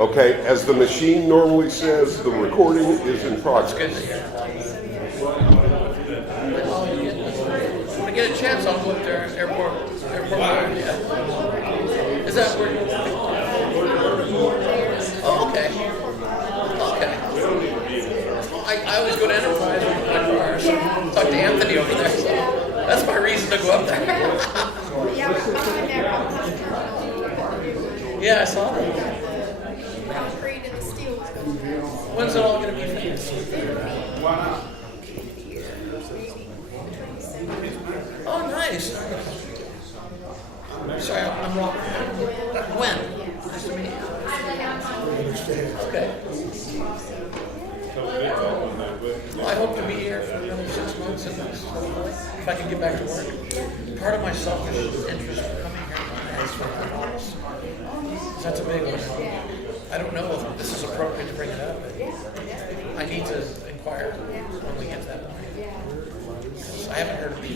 Okay, as the machine normally says, the recording is in progress. Good to hear. When I get a chance, I'll go up there, airport road, yeah. Is that where? Oh, okay. Okay. I always go to Enterprise with my car, so talk to Anthony over there, so that's my reason to go up there. Yeah, I saw that. When's it all going to be finished? Oh, nice. Sorry, I'm wrong. When? Nice to meet you. Okay. Well, I hope to be here for another 6 months at least, hopefully, if I can get back to work. Part of my selfish interest for coming here is for my office. That's a big one. I don't know if this is appropriate to bring it up, but I need to inquire when we get to that point. I haven't heard of it.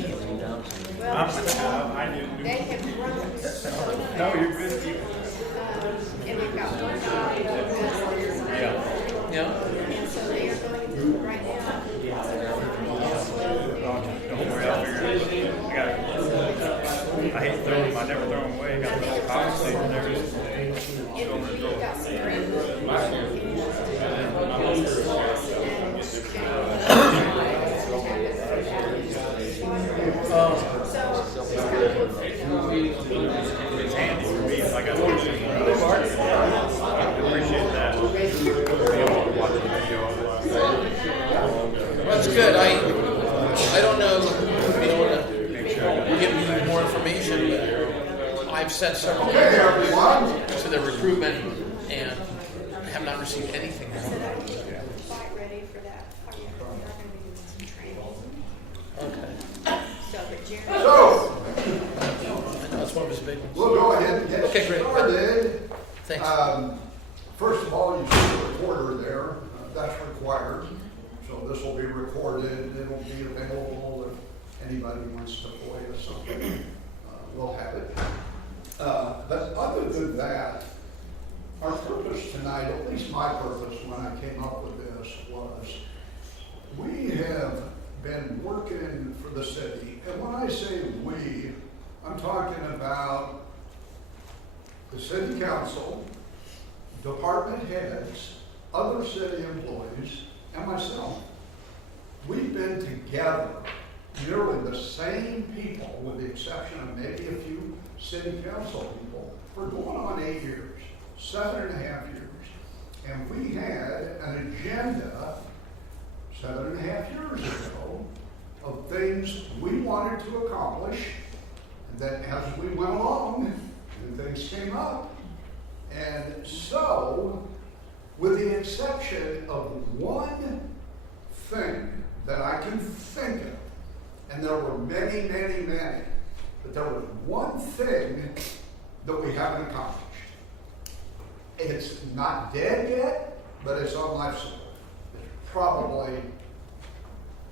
I do. They have run it. No, you're good. And they've got one dog that does it. Yeah. And so they are going through it right now. Don't worry, I'll figure it out. I hate throwing them. I never throw them away. I got the box stick and everything. And you've got some great It's handy for me if I got something. I appreciate that. That's good. I don't know if you want to give me more information, but I've sent several people to the recruitment and have not received anything. quite ready for that. They're going to be doing some training. Okay. So, but Jeremy. So, I know it's one of his big ones. we'll go ahead and get Okay, great. started. Thanks. First of all, you see the recorder there. That's required. So this will be recorded. It'll be available if anybody wants to FOIA something. We'll have it. But other than that, our purpose tonight, at least my purpose when I came up with this, was we have been working for the city. And when I say we, I'm talking about the city council, department heads, other city employees, and myself. We've been together, nearly the same people, with the exception of maybe a few city council people, for going on 8 years, 7.5 years. And we had an agenda 7.5 years ago of things we wanted to accomplish, and then as we went along, and things came up. And so, with the exception of one thing that I can think of, and there were many, many, many, but there was one thing that we haven't accomplished. It's not dead yet, but it's on life support. It's probably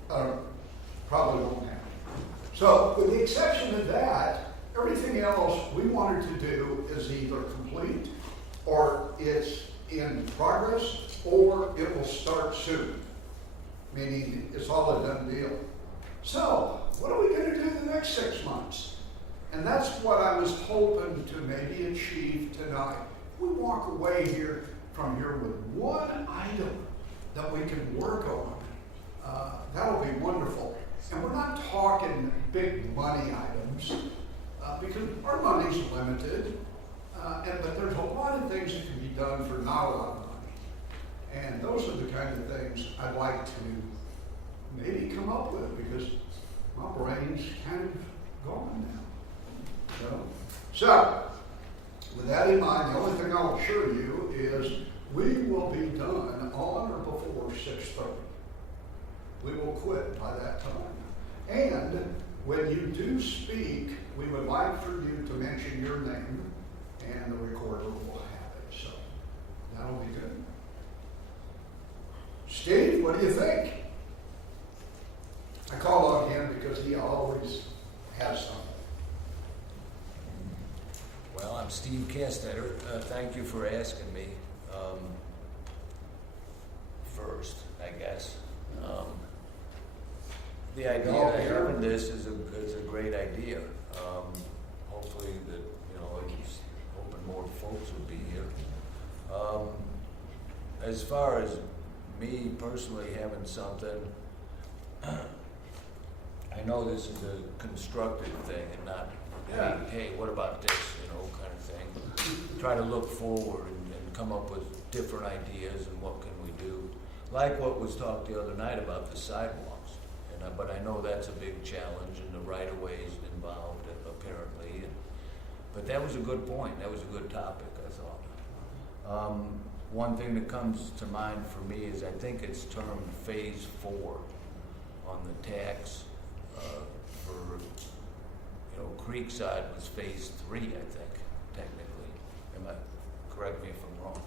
won't happen. So, with the exception of that, everything else we wanted to do is either complete, or it's in progress, or it will start soon. Meaning, it's all a done deal. So, what are we going to do the next 6 months? And that's what I was hoping to maybe achieve tonight. We walk away from here with one item that we can work on. That'll be wonderful. And we're not talking big money items, because our money's limited, but there's a lot of things that can be done for not a lot of money. And those are the kind of things I'd like to maybe come up with, because my brain's kind of gone now. You know? So, with that in mind, the only thing I'll assure you is we will be done on or before 6:30. We will quit by that time. And when you do speak, we would like for you to mention your name, and the recorder will have it. So that'll be good. Steve, what do you think? I call on him because he always has something. Well, Steve Castetter. Thank you for asking me. First, I guess. The idea of having this is a great idea. Hopefully that, I was hoping more folks would be here. As far as me personally having something, I know this is a constructive thing and not, hey, what about this, kind of thing. Try to look forward and come up with different ideas and what can we do. Like what was talked the other night about the sidewalks. But I know that's a big challenge and the right-of-ways involved apparently. But that was a good point. That was a good topic, I thought. One thing that comes to mind for me is I think it's termed phase 4 on the tax for, Creekside was phase 3, I think, technically. Correct me if I'm wrong.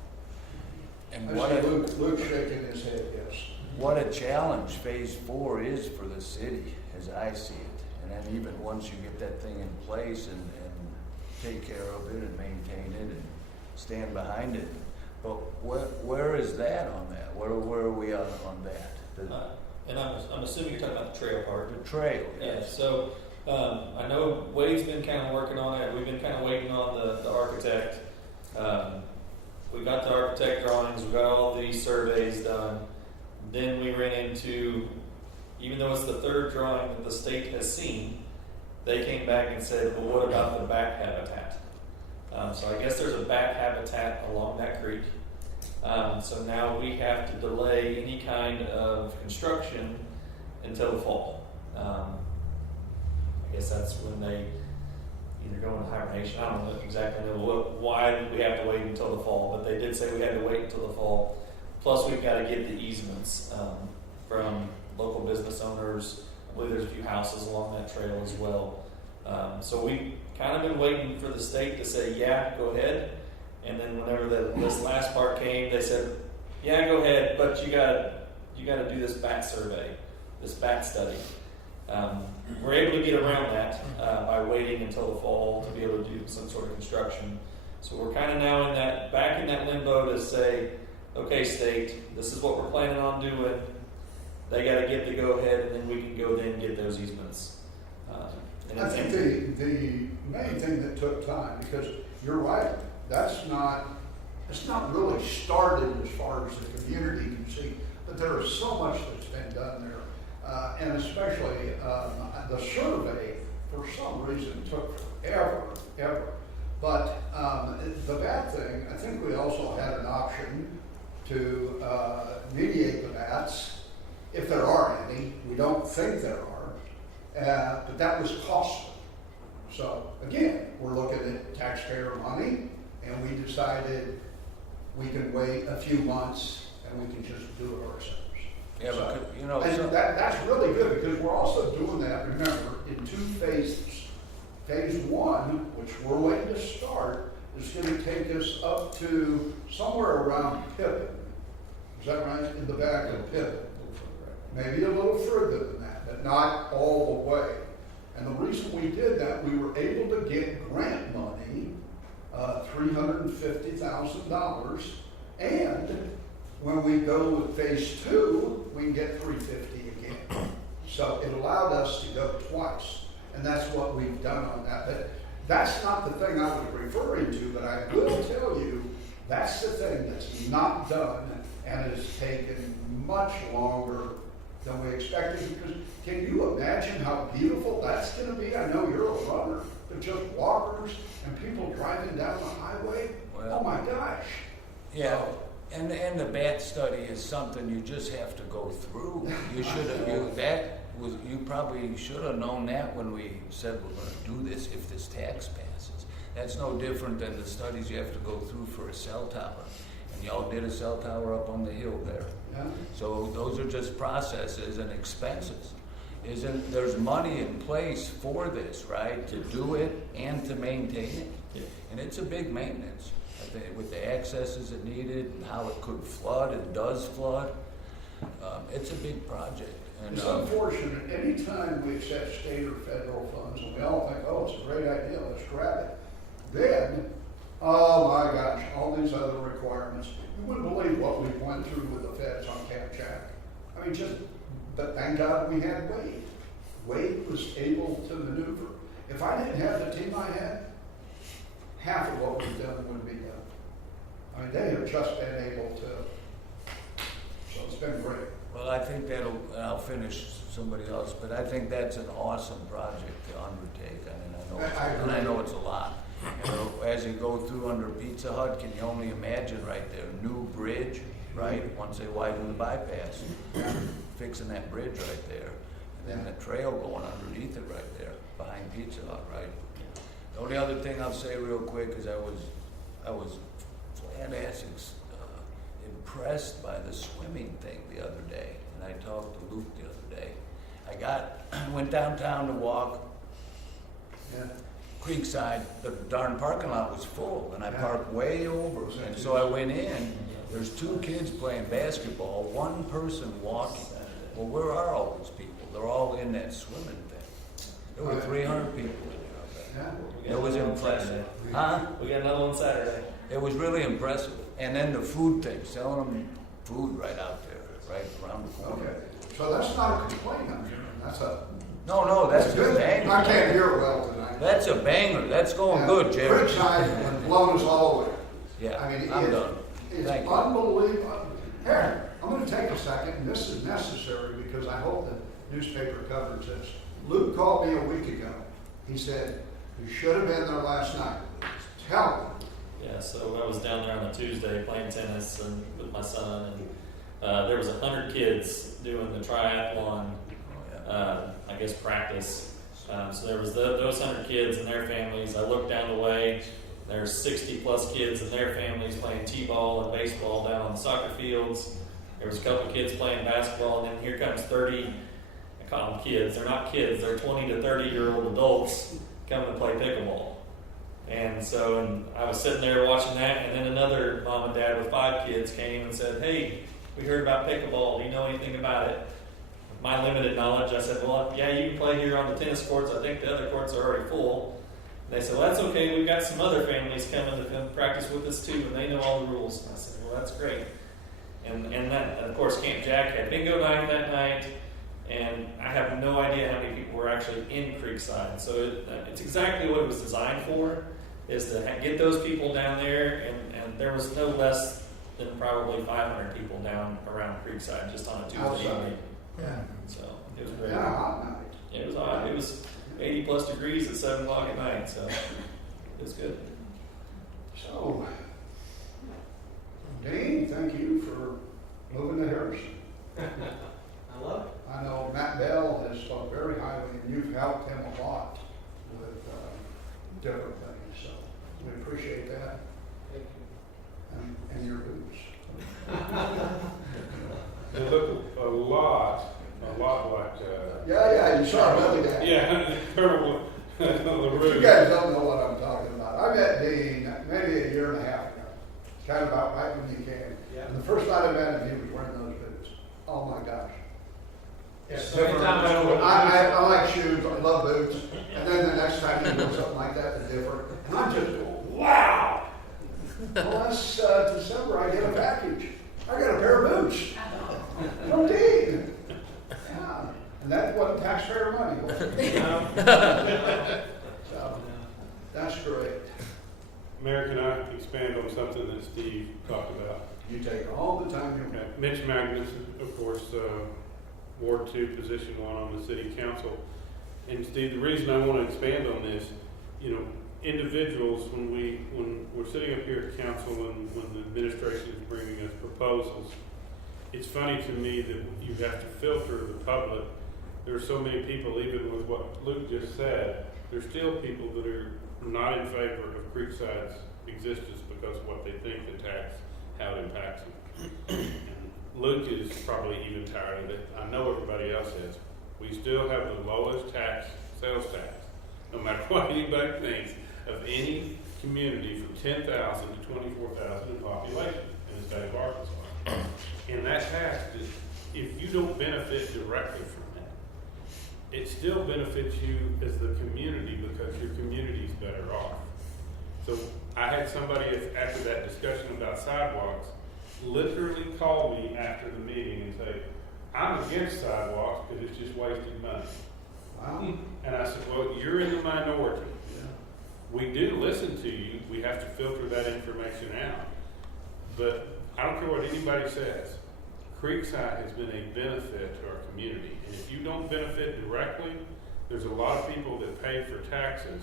And I see Luke shaking his head, yes. What a challenge phase 4 is for the city, as I see it. And then even once you get that thing in place and take care of it and maintain it and stand behind it. But where is that on that? Where are we on that? And I'm assuming you're talking about the trail part. The trail, Yeah, yes. so I know Wade's been kind of working on it. We've been kind of waiting on the architect. We got the architect drawings, we got all these surveys done. Then we ran into, even though it's the third drawing that the state has seen, they came back and said, well, what about the bat habitat? So I guess there's a bat habitat along that creek. So now we have to delay any kind of construction until the fall. I guess that's when they either go into hibernation. I don't know exactly why we have to wait until the fall, but they did say we had to wait until the fall. Plus, we've got to get the easements from local business owners. I believe there's a few houses along that trail as well. So we kind of been waiting for the state to say, yeah, go ahead. And then whenever this last part came, they said, yeah, go ahead, but you gotta do this bat survey, this bat study. We're able to get around that by waiting until the fall to be able to do some sort of construction. So we're kind of now back in that limbo to say, okay, state, this is what we're planning on doing. They got to get the go ahead, and then we can go then get those easements. I think the main thing that took time, because you're right, it's not really started as far as the community can see, but there is so much that's been done there. And especially the survey, for some reason, took forever. But the bad thing, I think we also had an option to mediate the bats, if there are any. We don't think there are, but that was costly. So again, we're looking at taxpayer money, and we decided we can wait a few months and we can just do it ourselves. Yeah, So, but that's really good, because we're also doing that, remember, in 2 phases. Phase 1, which we're waiting to start, is going to take us up to somewhere around Pippin. Is that right? In the back of Pippin. Maybe a little further than that, but not all the way. And the reason we did that, we were able to get grant money, $350,000, and when we go with phase 2, we can get $350,000 again. So it allowed us to go twice, and that's what we've done on that. But that's not the thing I was referring to, but I will tell you, that's the thing that's not done and has taken much longer than we expected. Because can you imagine how beautiful that's going to be? I know you're a runner, but just walkers and people driving down the highway. Well, oh my gosh! yeah, and the bat study is something you just have to go through. You should have you probably should have known that when we said we're going to do this if this tax passes. That's no different than the studies you have to go through for a cell tower. And y'all did a cell tower up on the hill there. Yeah. So those are just processes and expenses. There's money in place for this, right? To do it and to maintain it. Yeah. And it's a big maintenance. I think with the accesses it needed and how it could flood and does flood. It's a big project. And, It's unfortunate, anytime we accept state or federal funds, and we all think, oh, it's a great idea, let's grab it. Then Oh my gosh, all these other requirements. You wouldn't believe what we went through with the feds on Camp Jack. I mean, but thank God we had Wade. Wade was able to maneuver. If I didn't have the team I had, half of what we've done wouldn't be done. I mean, they have just been able to, so it's been great. Well, I think that'll, and I'll finish somebody else, but I think that's an awesome project to undertake. I mean, I know it's a lot. You know, as you go through under Pizza Hut, can you only imagine right there, new bridge, right? Once they widen the bypass, fixing that bridge right there. And then the trail going underneath it right there, behind Pizza Hut, right? The only other thing I'll say real quick is I was flat-ass impressed by the swimming thing the other day. And I talked to Luke the other day. I went downtown to walk. Yeah. Creekside, the darn parking lot was full, and I parked way over. And so I went in, there's 2 kids playing basketball, 1 person walking. Well, where are all those people? They're all in that swimming thing. There were 300 people in there. Yeah. It was impressive. Huh? We got another one Saturday. It was really impressive. And then the food thing, selling them food right out there, right around the corner. Okay, so that's not a complaint, that's a. No, that's a good. banger. I can't hear well tonight. That's a banger. That's going Yeah, good, Jerry. Creekside has blown us all away. Yeah, I mean, I'm done. It's Thank you. unbelievable. Here, I'm gonna take a second, and this is necessary because I hope the newspaper covers this. Luke called me a week ago. He said, you should have been there last night. Tell him. Yeah, so I was down there on a Tuesday playing tennis and with my son, and there was 100 kids doing the triathlon. I guess practice. So there was those 100 kids and their families. I looked down the way. There's 60 plus kids and their families playing t-ball and baseball down on the soccer fields. There was a couple of kids playing basketball, and then here comes 30. I call them kids. They're not kids. They're 20 to 30-year-old adults coming to play pickleball. And so I was sitting there watching that, and then another mom and dad with 5 kids came and said, "Hey, we heard about pickleball. Do you know anything about it?" My limited knowledge, I said, "Well, yeah, you can play here on the tennis courts. I think the other courts are already full." And they said, "Well, that's okay. We've got some other families coming to come practice with us too, and they know all the rules." And I said, "Well, that's great." And that, of course, Camp Jack had bingo night that night, and I have no idea how many people were actually in Creekside. So it's exactly what it was designed for, is to get those people down there, and there was no less than probably 500 people down around Creekside just on a Tuesday evening. Yeah. So it was great. Yeah, hot night. It was hot. It was 80 plus degrees at 7 o'clock at night, so it was good. So, Dean, thank you for moving to Harrison. I love it. I know Matt Bell has spoke very highly, and you've helped him a lot with different things, so we appreciate that, Thank you. and your boots. They look a lot like, Yeah, you saw Billy that. yeah, Colonel You LaRue. guys don't know what I'm talking about. I met Dean maybe a year and a half ago, kind of about right when you came. Yeah. And the first night I met him, he was wearing those boots. Oh my gosh. Yeah, so anytime I don't I like shoes, I love boots, and then the next time you do something like that, it's different. And I'm just going, wow! Well, last December, I get a package. I got a pair of boots from Dean. Yeah, and that wasn't taxpayer money, was it? So, that's great. Mayor, can I expand on something that Steve talked about? You take all the time you Okay. want. Mitch Magnus, of course, Ward 2, position 1 on the city council. And Steve, the reason I want to expand on this, you know, individuals, when we're sitting up here at council and when the administration is bringing us proposals, it's funny to me that you have to filter the public. There are so many people, even with what Luke just said, there's still people that are not in favor of Creekside's existence because of what they think the tax, how it impacts them. Luke is probably even tired of it. I know everybody else is. We still have the lowest sales tax, no matter what anybody thinks, of any community from 10,000 to 24,000 in population in the state of Arkansas. And that tax, if you don't benefit directly from that, it still benefits you as the community because your community is better off. So I had somebody, after that discussion about sidewalks, literally call me after the meeting and say, I'm against sidewalks because it's just wasting money. Wow. And I said, well, you're in the minority. Yeah. We do listen to you. We have to filter that information out. But I don't care what anybody says. Creekside has been a benefit to our community. And if you don't benefit directly, there's a lot of people that pay for taxes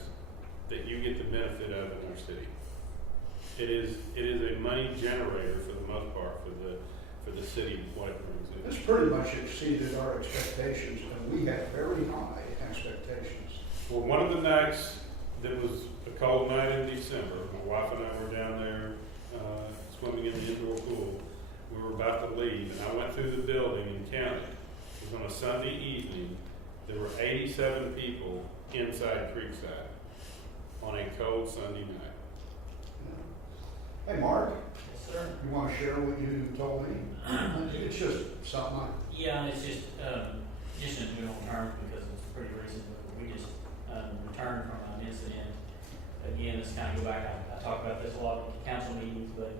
that you get the benefit of in our city. It is a money generator for the most part for the city, what it brings in. This pretty much exceeded our expectations, and we had very high expectations. Well, one of the nights that was a cold night in December, my wife and I were down there swimming in the indoor pool. We were about to leave, and I went through the building and counted. It was on a Sunday evening. There were 87 people inside Creekside on a cold Sunday night. Yeah. Hey, Mark, Yes, sir. you want to share what you told me? It's just something Yeah, it's just in general terms because it's pretty recent, but we just returned from an incident. Again, it's kind of go back, I talk about this a lot at council meetings, but,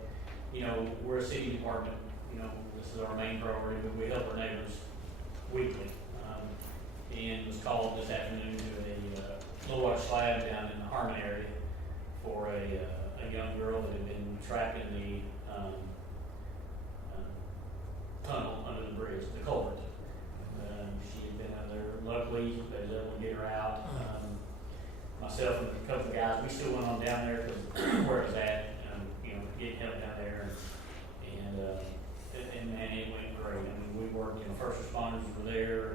you know, we're a city department, you know, this is our main priority, but we help our neighbors weekly. And was called this afternoon to a low water slab down in the Harmon area for a young girl that had been trapped in the tunnel under the bridge, the culvert. She had been under there. Luckily, they was able to get her out. Myself and a couple of guys, we still went on down there because where it was at, you know, getting help down there. And man, it went great. I mean, we worked, you know, first responders were there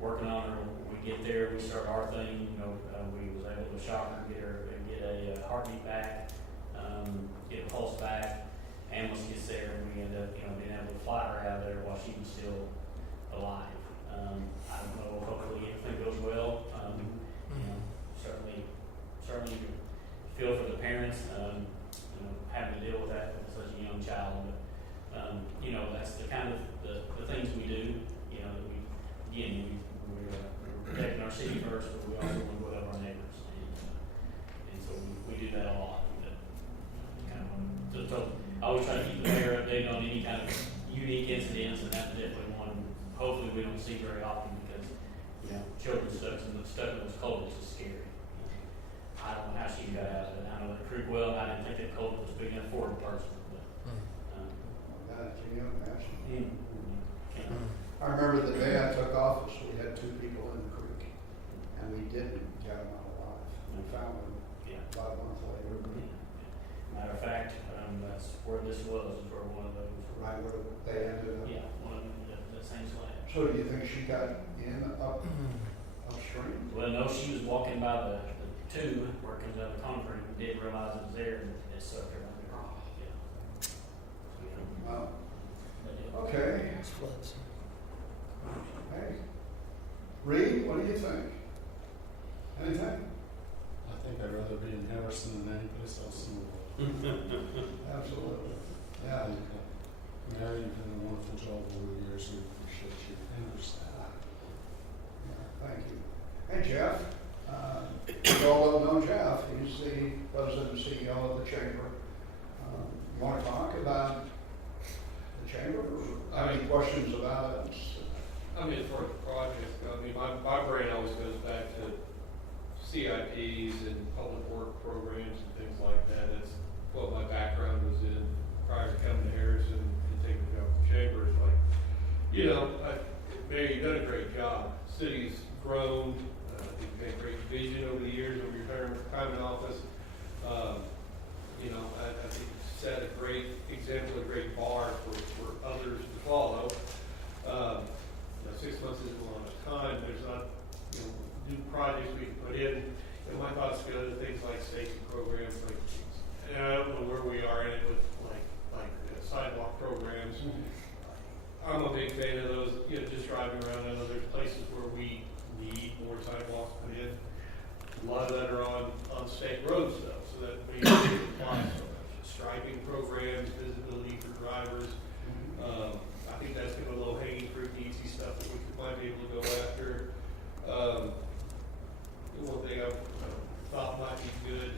working on her. When we get there, we start our thing. You know, we was able to shock her, get a heartbeat back, get a pulse back. Ambulance gets there, and we end up, you know, being able to fly her out of there while she was still alive. I don't know. Hopefully, everything goes well. You know, certainly feel for the parents. You know, having to deal with that with such a young child, but you know, that's the kind of the things we do. You know, that we're protecting our city first, but we also want to help our neighbors, and so we do that a lot. I always try to keep the mayor updated on any kind of unique incidents, and that's definitely one. Hopefully, we don't see very often because, you know, children stuck in those culverts is scary. I don't know how she got out of it. I know the creek well, and I didn't think that culvert was big enough for a person, but. can you imagine? Yeah. I remember the day I took office, we had 2 people in the creek, and we didn't get them out alive. We found them Yeah. 5 months later, Matter of fact, that's where this was, is where one of those. right where they ended up. Yeah, one of them, the same slab. So do you think she got in upstream? Well, no, she was walking by the tube where it comes out of the concrete and didn't realize it was there and it sucked her under. Yeah. Wow. But, yeah. Okay. Hey, Reed, what do you think? Anything? I think I'd rather be in Harrison than any place else in the world. Absolutely. Yeah. Mary, you've done a wonderful job over the years, and we appreciate you and your staff. Yeah, thank you. Hey, Jeff. You all don't know Jeff. He's the president and CEO of the chamber. You want to talk about the chamber or have any questions about it? I mean, as far as the project, I mean, my brain always goes back to CIPs and public work programs and things like that. That's what my background was in prior to coming to Harrison and taking the job at the chamber. It's like, you know, Mary, you've done a great job. City's grown. You've had great vision over the years of your time in office. You know, I think you set a great example, a great bar for others to follow. You know, 6 months isn't a lot of time. There's not, you know, new projects we can put in. And my thoughts go to things like safety programs, like, and I don't know where we are in it with like sidewalk programs. I'm a big fan of those. You know, just driving around. I know there's places where we need more sidewalks put in. A lot of that are on state roads though, so that we don't apply so much. Striping programs, visibility for drivers. I think that's kind of low hanging fruit, easy stuff that we might be able to go after. One thing I thought might be good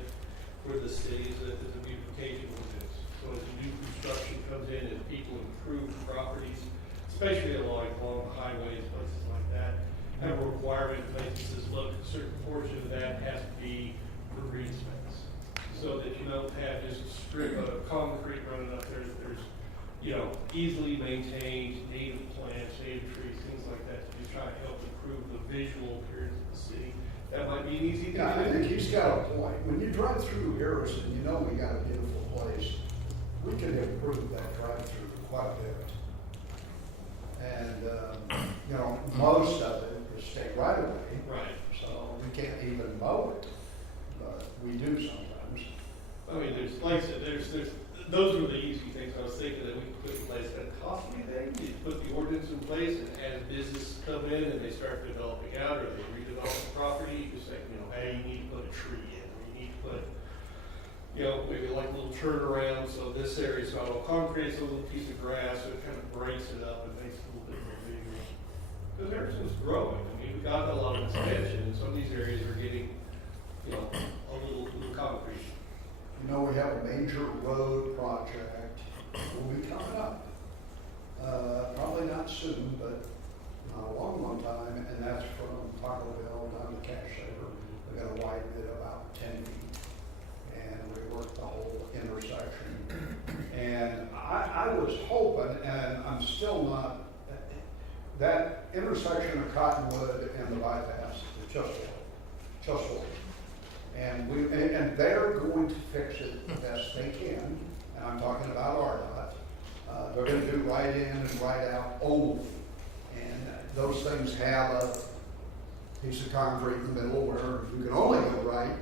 for the city is especially along the highways, places like that, have a requirement in place that says, look, a certain portion of that has to be for green space. So that you don't have just a strip of concrete running up there, that there's, easily maintained native plants, native trees, things like that, to try to help improve the visual appearance of the city. That might be an easy thing Yeah, to I do. think he's got a point. When you drive through Harrison, you know we got a beautiful place. We could improve that drive-through quite a bit. And, most of it is state right away. Right. So we can't even mow it, but we do sometimes. I mean, there's, like I said, there's, those were the easy things I was thinking that we could put in place. That cost anything, you put the ordinance in place, and as businesses come in and they start developing out, or they redevelop the property, you just say, hey, you need to put a tree in, or you need to put, maybe like a little turnaround, so this area's not all concrete, it's a little piece of grass, so it kind of breaks it up and makes it a little bit more vigorous. Because Harrison's growing, I mean, we've got a lot of expansion, and some of these areas are getting, a little concrete. We have a major road project will be coming up. Probably not soon, but not a long time, and that's from Taco Bell down to Cash Saver. They're gonna widen it about 10 feet and rework the whole intersection. And I was hoping, and I'm still not, that intersection of Cottonwood and the bypass is just one. And they're going to fix it the best they can, and I'm talking about RDOT. They're gonna do right in and right out only. And those things have a piece of concrete in the middle where you can only go right.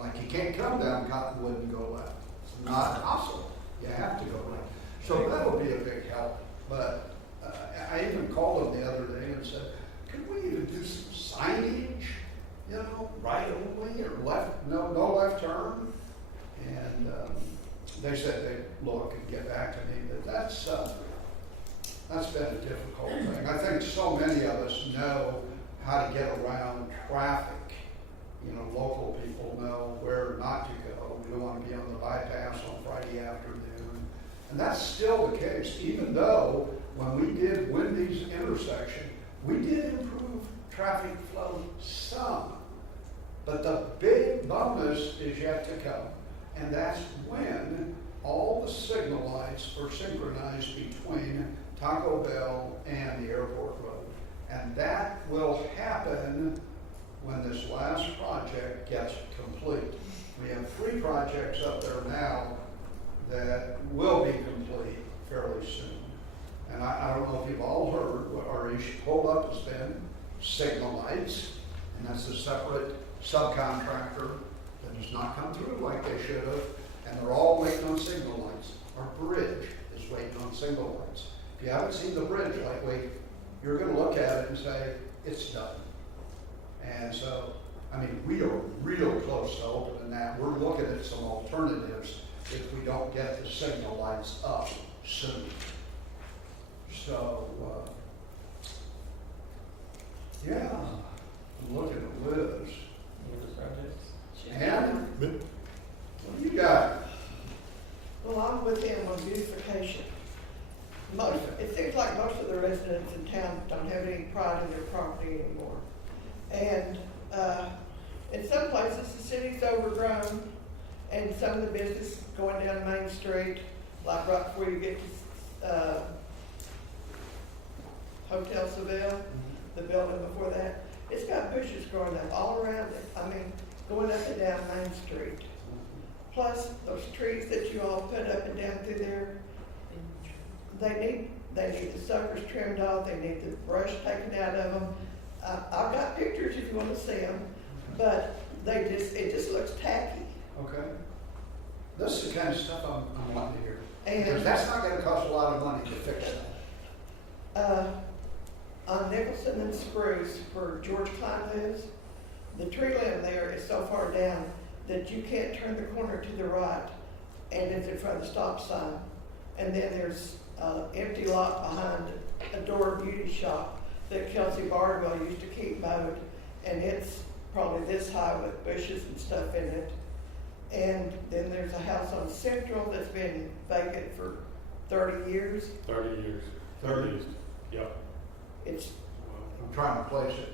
Like you can't come down Cottonwood and go left. It's not possible. You have to go right. So that'll be a big help. But I even called them the other day and said, could we even do some signage? Right only or left, no left turn. And they said they'd look and get back to me, but that's been a difficult thing. I think so many of us know how to get around traffic. Local people know where not to go. We don't want to be on the bypass on Friday afternoon. And that's still the case, even though when we did Wendy's intersection, we did improve traffic flow some. But the big bonus is yet to come. And that's when all the signal lights are synchronized between Taco Bell and the airport road. And that will happen when this last project gets complete. We have 3 projects up there now that will be complete fairly soon. And I don't know if you've all heard what our issue hold-up has been, signal lights, and that's a separate subcontractor that does not come through like they should have, and they're all waiting on signal lights. Our bridge is waiting on signal lights. If you haven't seen the bridge lately, you're going to look at it and say, it's done. And so, we are real close to opening that. We're looking at some alternatives if we don't get the signal lights up soon. So, yeah, I'm looking at Liz. And what do you got? Well, I'm with him on beautification. It seems like most of the residents in town don't have any pride in their property anymore. And in some places, the city's overgrown, and some of the business going down Main Street, like right before you get to Hotel Seville, the building before that, it's got bushes growing up all around it. Going up and down Main Street. Plus, those trees that you all put up and down through there, they need the suckers trimmed off, they need the brush taken out of them. I've got pictures if you want to see them, but it just looks tacky. Okay. This is the kind of stuff I'm wanting to hear. And because that's not going to cost a lot of money to fix that. On Nicholson and Spruce, where George Klein lives, the tree limb there is so far down that you can't turn the corner to the right, and it's in front of the stop sign. And then there's an empty lot behind Adore Beauty Shop that Kelsey Bardwell used to keep mowed, and it's probably this high with bushes and stuff in it. And then there's a house on Central that's been vacant for 30 years. 30 years. 30? Yep. It's I'm trying to place it.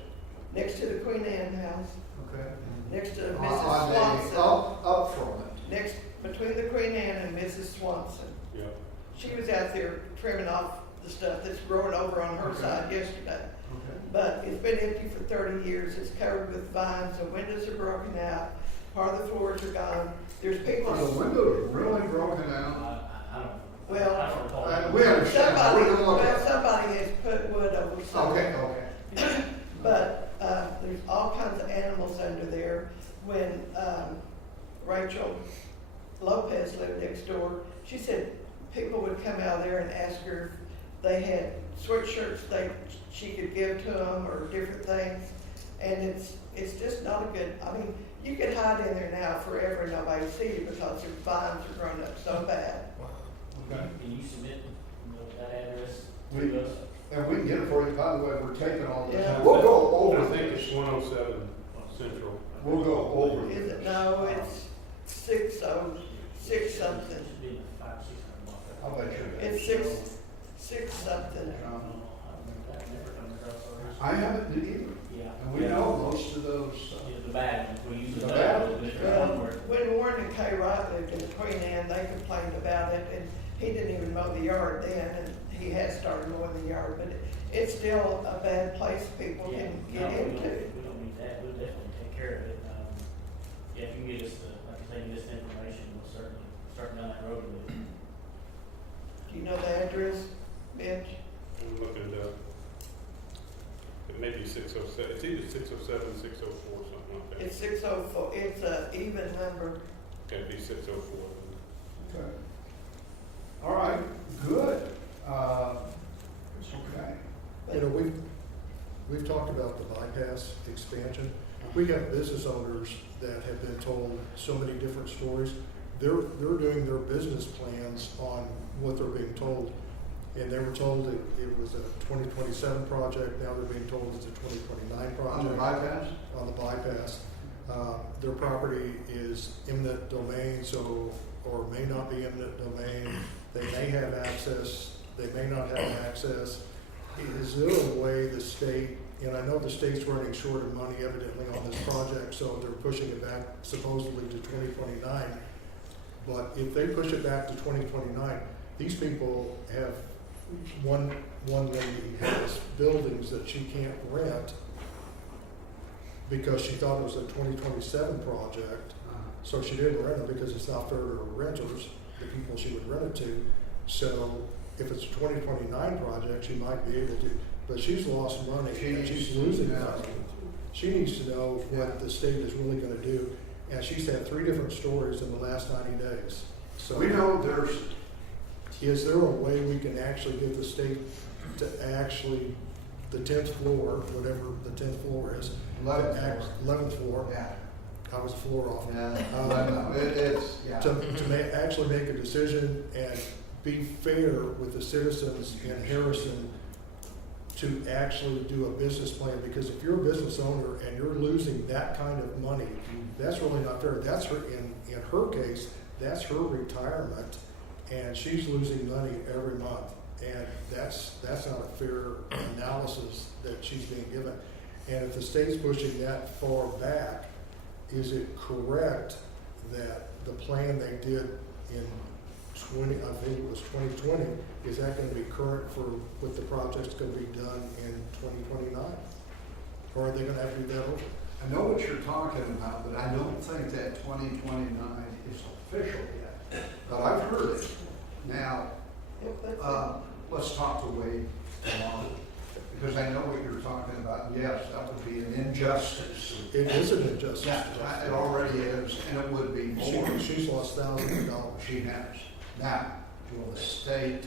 next to the Queen Anne house, Okay. next to On Mrs. the, Swanson. up from it. Next, between the Queen Anne and Mrs. Swanson. Yep. She was out there trimming off the stuff that's growing over on her Okay. side yesterday. Okay. But it's been empty for 30 years. It's covered with vines. The windows are broken out. Part of the floors are gone. There's people. Are the windows really broken out? I don't. Well, I don't recall. We understand. Somebody, We're gonna look at it. somebody has put wood over something. Okay. But there's all kinds of animals under there. When Rachel Lopez lived next door, she said people would come out there and ask her if they had sweatshirts she could give to them or different things. And it's just not a good, I mean, you could hide in there now forever and nobody see you because your vines are grown up so bad. Okay. Can you submit that address We- to us? And we can get it for you. By the way, we're taking all this. Yeah. We'll go over I think this. it's 107 Central. We'll go over Is this. it? No, it's 606 something. Should be in the 500-600 block. I'll bet you that. It's six something. I haven't either. Yeah. And we know most of those. Yeah, the bad ones, we use The the bad bad ones. ones. Well, when Warren and Kay Wright lived in Queen Anne, they complained about it, and he didn't even mow the yard then, and he has started mowing the yard, but it's still a bad place people Yeah, can no, get we into. don't need that, we'll definitely take care of it. Yeah, if you can get us the, like I say, this information, we'll certainly start down that road with it. Do you know the address, Mitch? I'm looking it up. It may be 607. It's either 607, 604, something like that. It's 604, it's a even number. It'd be 604. Okay. All right, good. Okay. You know, we've talked about the bypass expansion. We have business owners that have been told so many different stories. They're doing their business plans on what they're being told. And they were told that it was a 2027 project, now they're being told it's a 2029 project. On the bypass? On the bypass. Their property is eminent domain, so, or may not be eminent domain. They may have access, they may not have access. Is there a way the state, and I know the state's running short of money evidently on this project, so they're pushing it back supposedly to 2029. But if they push it back to 2029, these people have, one lady has buildings that she can't rent because she thought it was a 2027 project. So she didn't rent it because it's not fair to her renters, the people she would rent it to. So if it's a 2029 project, she might be able to, but she's lost money and she's losing money. She needs to know what the state is really gonna do, and she's had 3 different stories in the last 90 days. So We know there's, is there a way we can actually get the state to actually, the 10th floor, whatever the 10th floor is, 11th floor, yeah, I was a floor off. yeah, it's, yeah. To actually make a decision and be fair with the citizens in Harrison to actually do a business plan, because if you're a business owner and you're losing that kind of money, that's really not fair. That's her, in her case, that's her retirement, and she's losing money every month. And that's not a fair analysis that she's being given. And if the state's pushing that far back, is it correct that the plan they did in I think it was 2020, is that going to be current for what the project's going to be done in 2029? Or are they going to have to do that over? I know what you're talking about, but I don't think that 2029 is official yet. But I've heard it. Now, let's talk to Wade tomorrow, because I know what you're talking about. Yes, that would be an injustice. It is an injustice. Yeah, it already is, and it would be more. She's lost thousands of dollars. She has. Now, will the state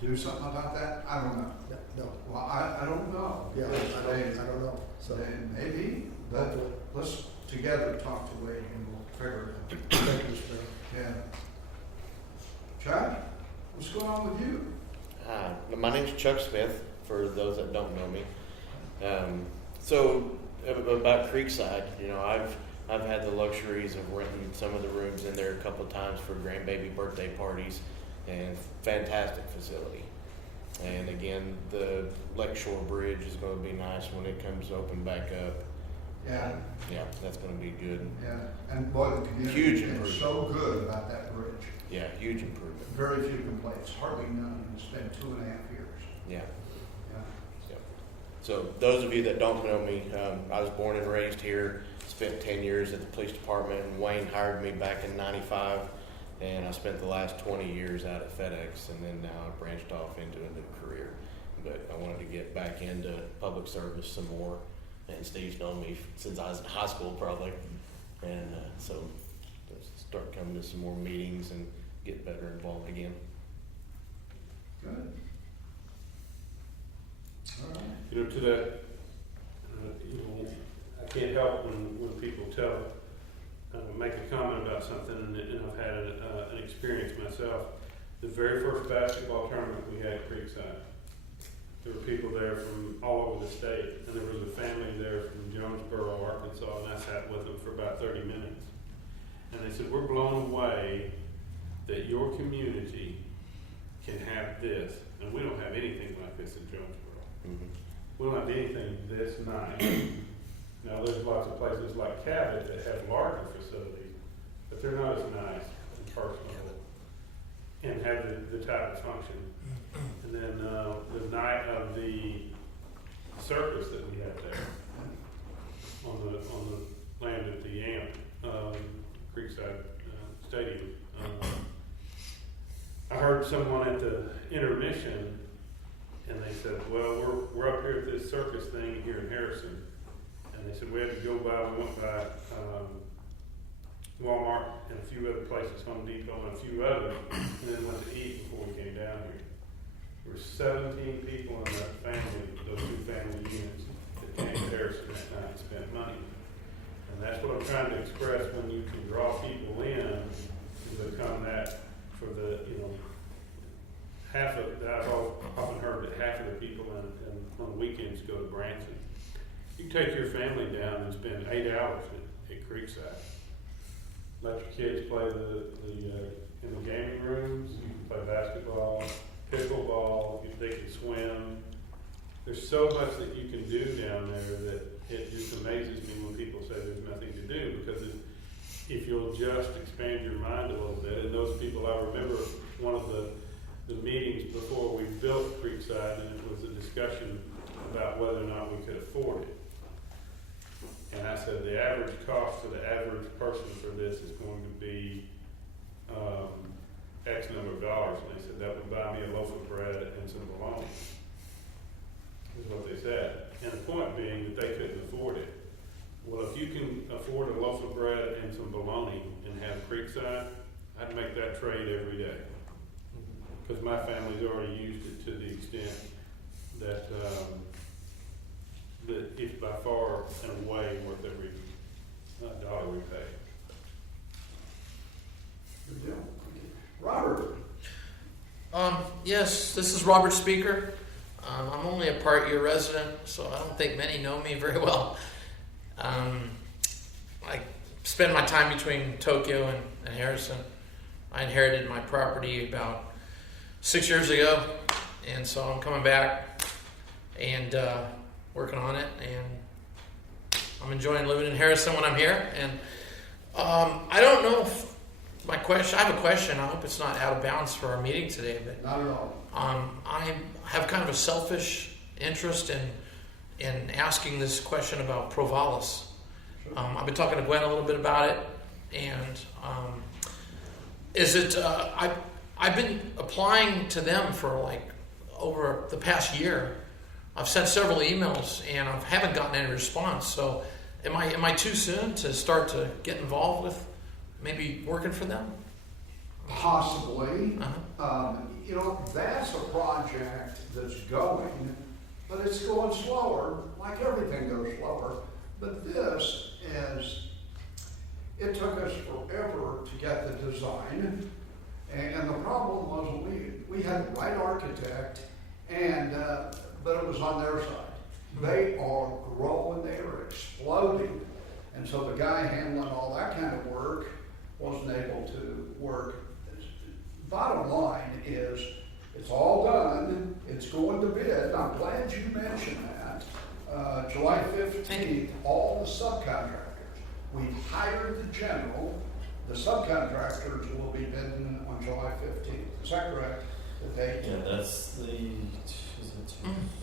do something about that? I don't know. No. Well, I don't know. Yeah, I don't know. So, Maybe, but let's together talk to Wade and we'll figure it out. thank you, Mr. Mayor. Yeah. Chuck, what's going on with you? My name's Chuck Smith, for those that don't know me. So about Creekside, you know, I've had the luxuries of renting some of the rooms in there a couple of times for grandbaby birthday parties, and fantastic facility. And again, the Lakeshore Bridge is going to be nice when it comes open back up. Yeah, Yeah, that's going to be good. yeah, and boy, the community Huge is improvement. so good about that bridge. Yeah, huge improvement. Very few complaints, hardly none. It's been 2.5 years. Yeah. Yeah. Yep. So those of you that don't know me, I was born and raised here, spent 10 years at the police department, and Wayne hired me back in '95, and I spent the last 20 years out at FedEx, and then now I branched off into a new career. But I wanted to get back into public service some more, and Steve's known me since I was in high school probably, and so start coming to some more meetings and get better involved again. Good. All right. You know, to that, I can't help when people make a comment about something, and I've had an experience myself. The very first basketball tournament we had at Creekside, there were people there from all over the state, and there was a family there from Jonesboro, Arkansas, and I sat with them for about 30 minutes. And they said, we're blown away that your community can have this, and we don't have anything like this in Jonesboro. Mm-hmm. We don't have anything this nice. Now, there's lots of places like Cabot that have larger facilities, but they're not as nice and personal and have the type of function. And then the night of the circus that we had there on the land at the AMP, Creekside Stadium, I heard someone at the intermission, and they said, well, we're up here at this circus thing here in Harrison. And they said we had to go by, we went by Walmart and a few other places, Home Depot and a few others, and then went to eat before we came down here. There were 17 people in that family, those two family units, that came to Harrison that night and spent money. And that's what I'm trying to express when you can draw people in to become that for the, I've often heard that half of the people on weekends go to Branson. You can take your family down and spend 8 hours at Creekside. Let your kids play in the gaming rooms. You can play basketball, pickleball. They can swim. There's so much that you can do down there that it just amazes me when people say there's nothing to do, because if you'll just expand your mind a little bit, and those people, I remember one of the meetings before we built Creekside, and it was a discussion about whether or not we could afford it. And I said the average cost to the average person for this is going to be X number of dollars. And they said that would buy me a loaf of bread and some bologna, is what they said. And the point being that they couldn't afford it. Well, if you can afford a loaf of bread and some bologna and have Creekside, I'd make that trade every day. Because my family's already used it to the extent that that it's by far and away worth every dollar we pay. Good deal. Robert. Yes, this is Robert Speaker. I'm only a part-year resident, so I don't think many know me very well. I spend my time between Tokyo and Harrison. I inherited my property about 6 years ago, and so I'm coming back and working on it, and I'm enjoying living in Harrison when I'm here. And I don't know if I have a question. I hope it's not out of bounds for our meeting today, but Not at all. I have kind of a selfish interest in asking this question about Provalis. I've been talking to Gwen a little bit about it, and I've been applying to them for over the past year. I've sent several emails and I haven't gotten any response. So am I too soon to start to get involved with maybe working for them? Possibly. Uh-huh. That's a project that's going, but it's going slower, like everything goes slower. But this it took us forever to get the design. And the problem was we had the right architect, but it was on their side. They are growing, they are exploding. And so the guy handling all that kind of work wasn't able to work. Bottom line is, It's all done, it's going to bid, I'm glad you mentioned that. July 15th, all the subcontractors, we hired the general, the subcontractors will be bidding on July 15th, is that correct? The date? Yeah, that's the,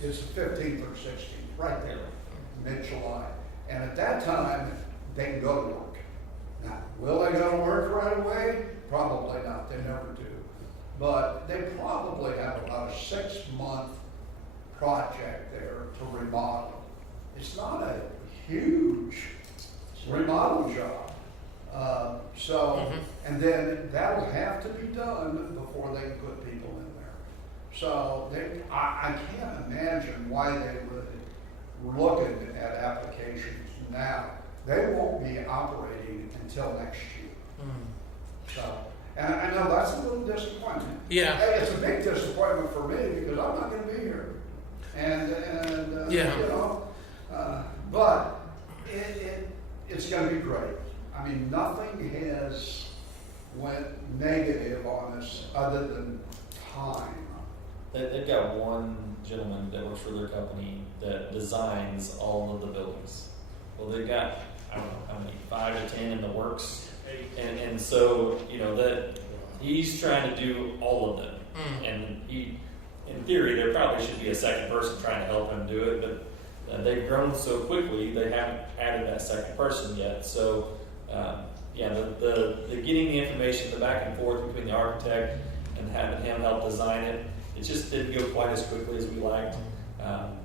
It's the 15th or 16th, right there, mid-July. And at that time, they can go to work. Now, will they go to work right away? Probably not, they never do. But they probably have about a 6-month project there to remodel. It's not a huge remodel job. And then that'll have to be done before they can put people in there. So I can't imagine why they would look at applications now. They won't be operating until next year. So, and I know that's a little disappointing. Yeah. It's a big disappointment for me because I'm not going to be here. And Yeah. you know, but it's going to be great. I mean, nothing has went negative on us other than time. they've got one gentleman that works for their company that designs all of the buildings. Well, they've got, I don't know how many, 5 to 10 in the works. And so, you know, that he's trying to do all of them. And he, in theory, there probably should be a second person trying to help him do it, but they've grown so quickly, they haven't added that second person yet. So, yeah, the getting the information, the back and forth between the architect and having him help design it, it just didn't go quite as quickly as we liked.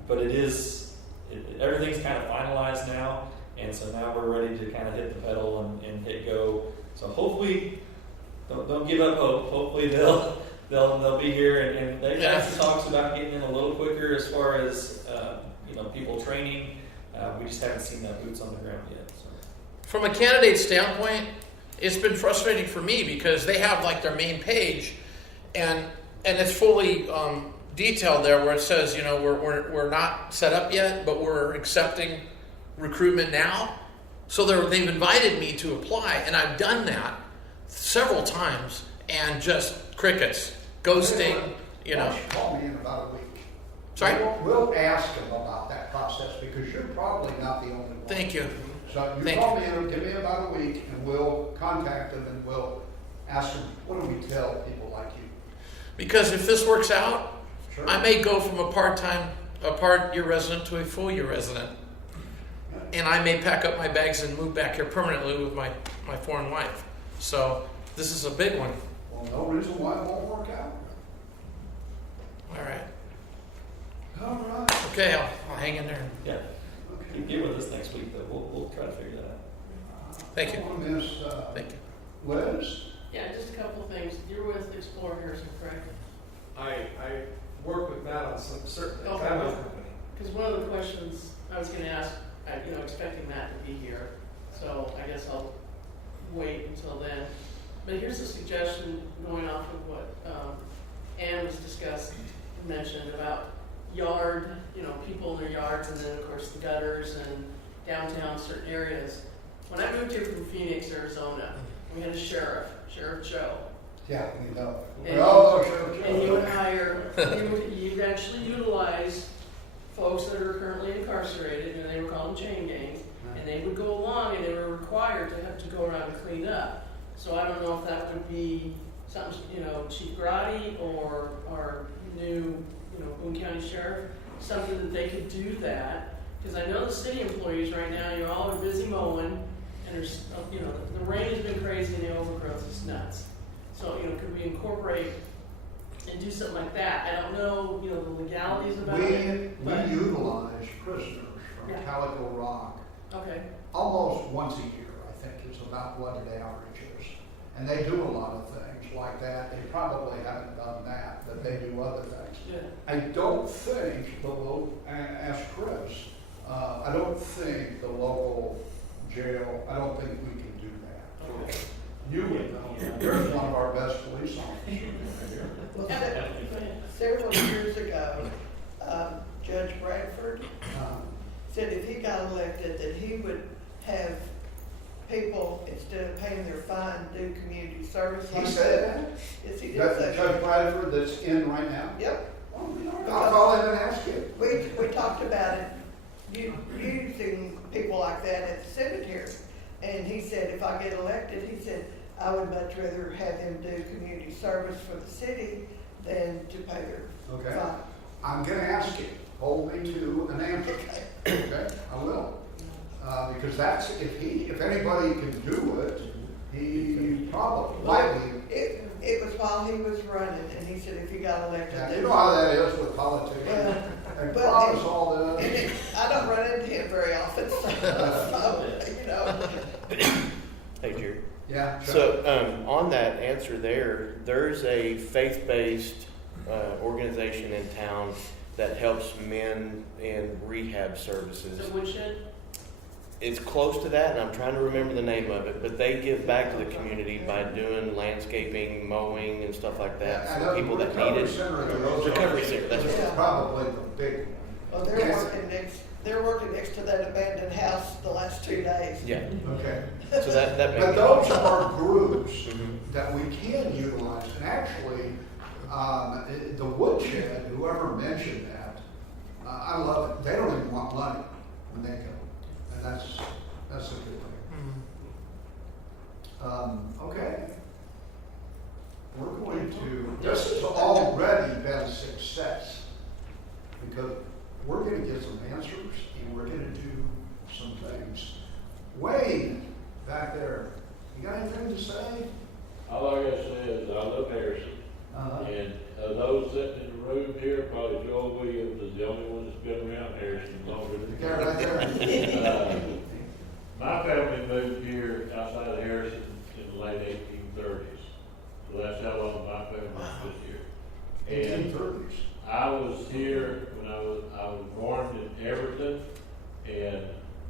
But everything's kind of finalized now, and so now we're ready to kind of hit the pedal and hit go. So hopefully, don't give up hope. Hopefully they'll be here, and they've had some talks about getting in a little quicker as far as people training. We just haven't seen that boots on the ground yet. So. From a candidate standpoint, it's been frustrating for me because they have like their main page, and it's fully detailed there where it says, we're not set up yet, but we're accepting recruitment now. So they've invited me to apply, and I've done that several times, and just crickets, ghosting, Why don't you call me in about a week? Sorry? We'll ask them about that process because you're probably not the only one. Thank you. So you call me in, give me about a week, and we'll contact them and we'll ask them, what do we tell people like you? Because if this works out, Sure. I may go from a part-year resident to a full-year resident. And I may pack up my bags and move back here permanently with my foreign wife. So this is a big one. Well, no reason why it won't work out. All right. All right. Okay, I'll hang in there. Yeah. Okay. Get with us next week, though. We'll try to figure that out. Thank you. I want to miss, Thank you. Liz? Yeah, just a couple of things. You're with Explore Harrison, correct? I work with Matt on some certain things. Okay. I'm with the company. Because one of the questions I was going to ask, expecting Matt to be here, so I guess I'll wait until then. But here's a suggestion going off of what Ann was mentioned about yard, people in their yards, and then of course the gutters and downtown certain areas. When I moved here from Phoenix, Arizona, we had a Sheriff Joe. Yeah, we know. And, Sure. and you would hire, you'd actually utilize folks that are currently incarcerated, and they were called chain gangs, and they would go along and they were required to have to go around and clean up. So I don't know if that would be something, Chief Grotti or our new, Boone County Sheriff, something that they could do that. Because I know the city employees right now, you all are busy mowing, and there's, the rain has been crazy and the overgrowth is nuts. So, could we incorporate and do something like that? I don't know, the legalities about it. We utilize prisoners from Yeah. Calico Rock Okay. almost once a year, I think is about what it averages. And they do a lot of things like that. They probably haven't done that, but they do other things. Yeah. I don't think, but we'll ask Chris, I don't think the local jail, I don't think we can do that. Okay. You would know, you're one of our best police officers. Well, Go ahead. several years ago, Judge Bradford Uh, said if he got elected that he would have people, instead of paying their fine, do community service He like said that. Yes, he did Judge say Judge that. Bradford that's in right now? Yep. I'll call him and ask him. We talked about it, using people like that at the cemetery. And he said, if I get elected, he said, I would much rather have them do community service for the city than to pay their Okay. fine. I'm gonna ask him, hold me to an answer. Okay, I will. Because that's, if anybody can do it, he probably might be. It was while he was running, and he said if he got elected. Yeah, then- you know how that is with politicians. They But- promise all And this. I don't run into him very often, so, you know. Hey, Jerry. Yeah. Chuck. So, on that answer there's a faith-based organization in town that helps men in rehab services. So woodshed? It's close to that, and I'm trying to remember the name of it, but they give back to the community by doing landscaping, mowing, and stuff like that I for know people the that need recovery it. center in the Ozarks Recovery center, that's is right. probably the big one. Well, Yes. they're working next to that abandoned house the last 2 days. Yeah, Okay. so that may But be. those are groups Mhm. that we can utilize, and actually, the woodshed, whoever mentioned that, I love it, they don't even want money when they go, and that's a good thing. Okay. We're going to, this has already been a success, because we're gonna get some answers, and we're gonna do some things. Wayne, back there, you got anything to say? All I gotta say is I love Harrison. And those sitting in the room here, probably Joel Williams is the only one that's been around Harrison longer than Yeah, right there. My family moved here outside of Harrison in the late 1830s. So that's how long my family was here. And 1830s. I was here when I was born in Everton and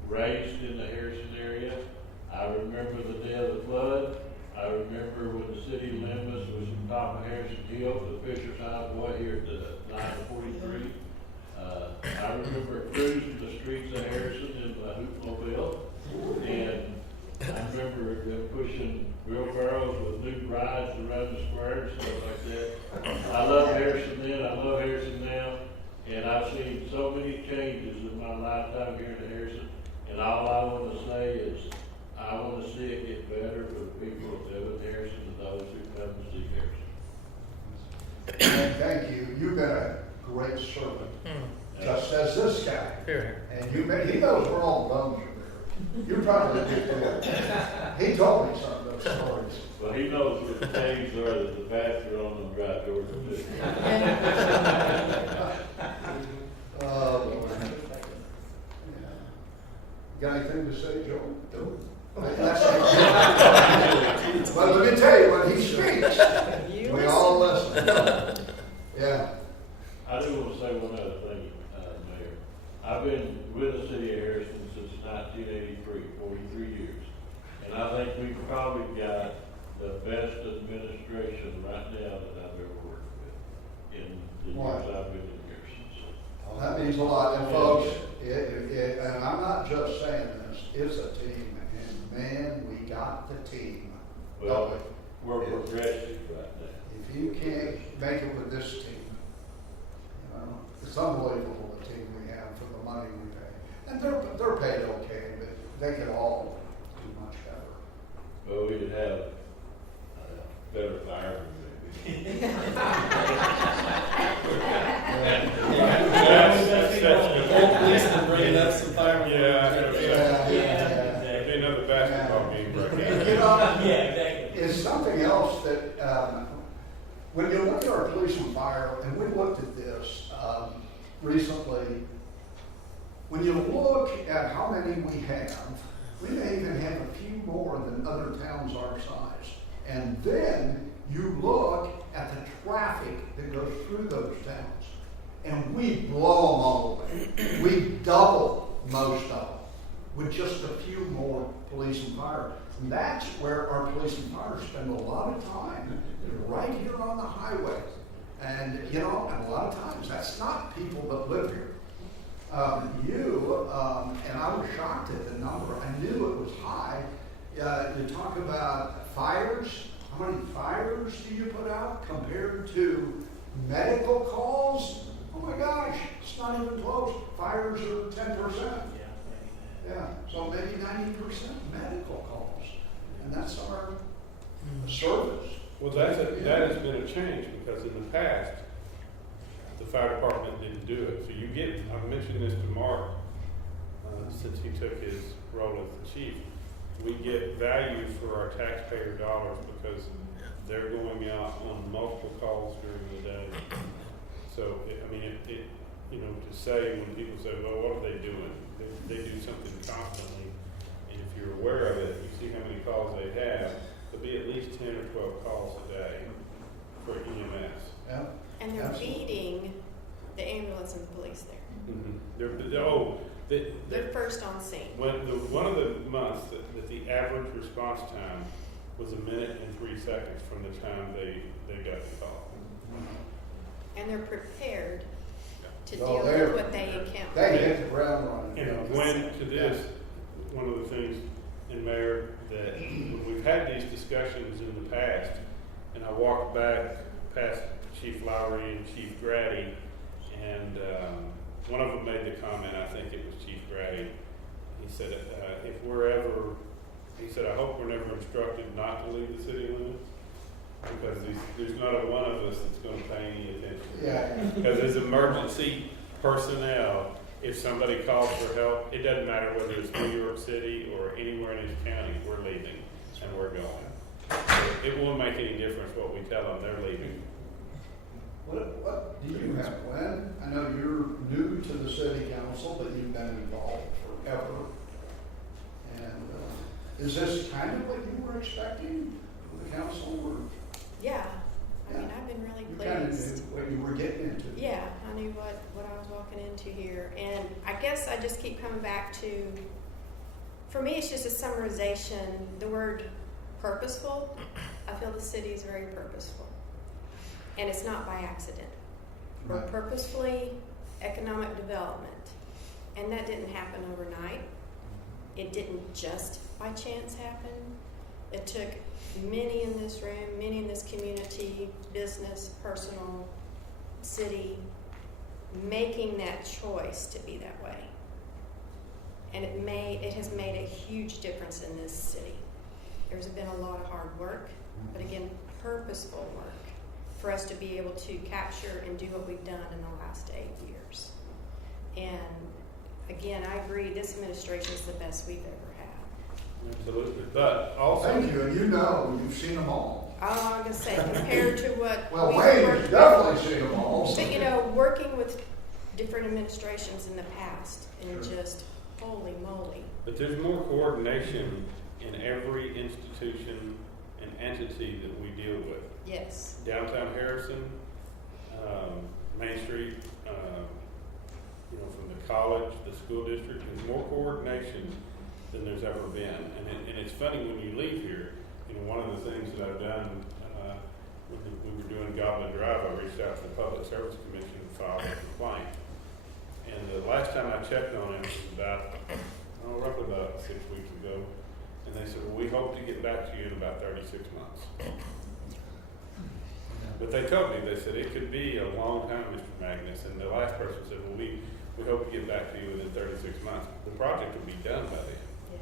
raised in the Harrison area. I remember the day of the flood. I remember when the city limits was from top of Harrison Hill to Fisher's Highway here at the 943. I remember cruising the streets of Harrison in the Hoopmobile, and I remember them pushing wheelbarrows with new rides around the square and stuff like that. I love Harrison then, I love Harrison now, and I've seen so many changes in my lifetime here in Harrison, and all I want to say is I want to see it get better for the people that live in Harrison and those who come to see Harrison. And thank you, you've been a great servant, just as this guy. And he knows where all the bones are there. You probably did too. He told me some of those stories. Well, he knows where the caves are that the pastor on them drive towards the city. Got anything to say, Joe? But let me tell you, when he speaks, we all listen. Yeah. I do want to say one other thing, Mayor. I've been with the city of Harrison since 1983, 43 years. And I think we've probably got the best administration right now that I've ever worked with in the years I've been in Harrison. So, That means a lot, and folks, and I'm not just saying this, it's a team, and man, we got the team. well, we're progressive right now. If you can't make it with this team, it's unbelievable the team we have for the money we pay. And they're paid okay, but they could all do much better. Well, we could have better firemen maybe. It'd be another basketball game right now. You know, Yeah, exactly. it's something else that, when you look at our police and fire, and we looked at this recently, when you look at how many we have, we may even have a few more than other towns our size. And then you look at the traffic that goes through those towns, and we blow them all away. We double most of them with just a few more police and fire. And that's where our police and fire spend a lot of time. They're right here on the highway. And, and a lot of times, that's not people that live here. And I was shocked at the number. I knew it was high. You talk about fires. How many fires do you put out compared to medical calls? Oh my gosh, it's not even close. Fires are 10%. Yeah, so maybe 90% medical calls. And that's our service. Well, that has been a change because in the past, the fire department didn't do it. So you get, I mentioned this to Mark, since he took his role as the chief, we get value for our taxpayer dollars because they're going out on multiple calls during the day. So, to say when people say, well, what are they doing? They do something constantly. And if you're aware of it, you see how many calls they have, there'll be at least 10 or 12 calls a day for EMS. Yeah. And they're Absolutely. feeding the ambulance and the police there. Mm-hmm. They're first on scene. One of the months that the average response time was 1 minute and 3 seconds from the time they got the call. And they're prepared to Oh, deal they're- with what they encounter. They hit the ground running. And when to this, one of the things, and Mayor, that when we've had these discussions in the past, and I walked back past Chief Lowry and Chief Grady, and one of them made the comment, I think it was Chief Grady, he said, he said, I hope we're never instructed not to leave the city limits, because there's not a one of us that's going to pay any attention. Yeah. Because as emergency personnel, if somebody calls for help, it doesn't matter whether it's New York City or anywhere in this county, we're leaving and we're going. So it won't make any difference what we tell them, they're leaving. What do you have, Glenn? I know you're new to the city council, but you've been involved forever. And is this kind of what you were expecting from the council? Or? Yeah. I mean, I've been really You kind of pleased. knew what you were getting into. Yeah, I knew what I was walking into here. And I guess I just keep coming back to, for me, it's just a summarization. The word purposeful, I feel the city is very purposeful. And it's not by accident. We're Right. purposefully economic development. And that didn't happen overnight. It didn't just by chance happen. It took many in this room, many in this community, business, personal, city, making that choice to be that way. And it has made a huge difference in this city. There's been a lot of hard work, but again, purposeful work for us to be able to capture and do what we've done in the last 8 years. And again, I agree, this administration is the best we've ever had. Absolutely. But also, Thank you, and you've seen them all. Oh, I'm gonna say, compared to what Well, we've Wayne worked has definitely seen them all. But working with different administrations in the past, and Sure. just holy moly. but there's more coordination in every institution and entity that we deal with. Yes. Downtown Harrison, Main Street, from the college, the school district, there's more coordination than there's ever been. And it's funny when you leave here, one of the things that I've done, when we were doing Goblin Drive, I reached out to the Public Service Commission and filed a complaint. And the last time I checked on it was roughly about 6 weeks ago. And they said, well, we hope to get back to you in about 36 months. But they told me, they said, it could be a long time, Mr. Magnus. And the last person said, well, we hope to get back to you within 36 months. The project will be done by then. Yeah.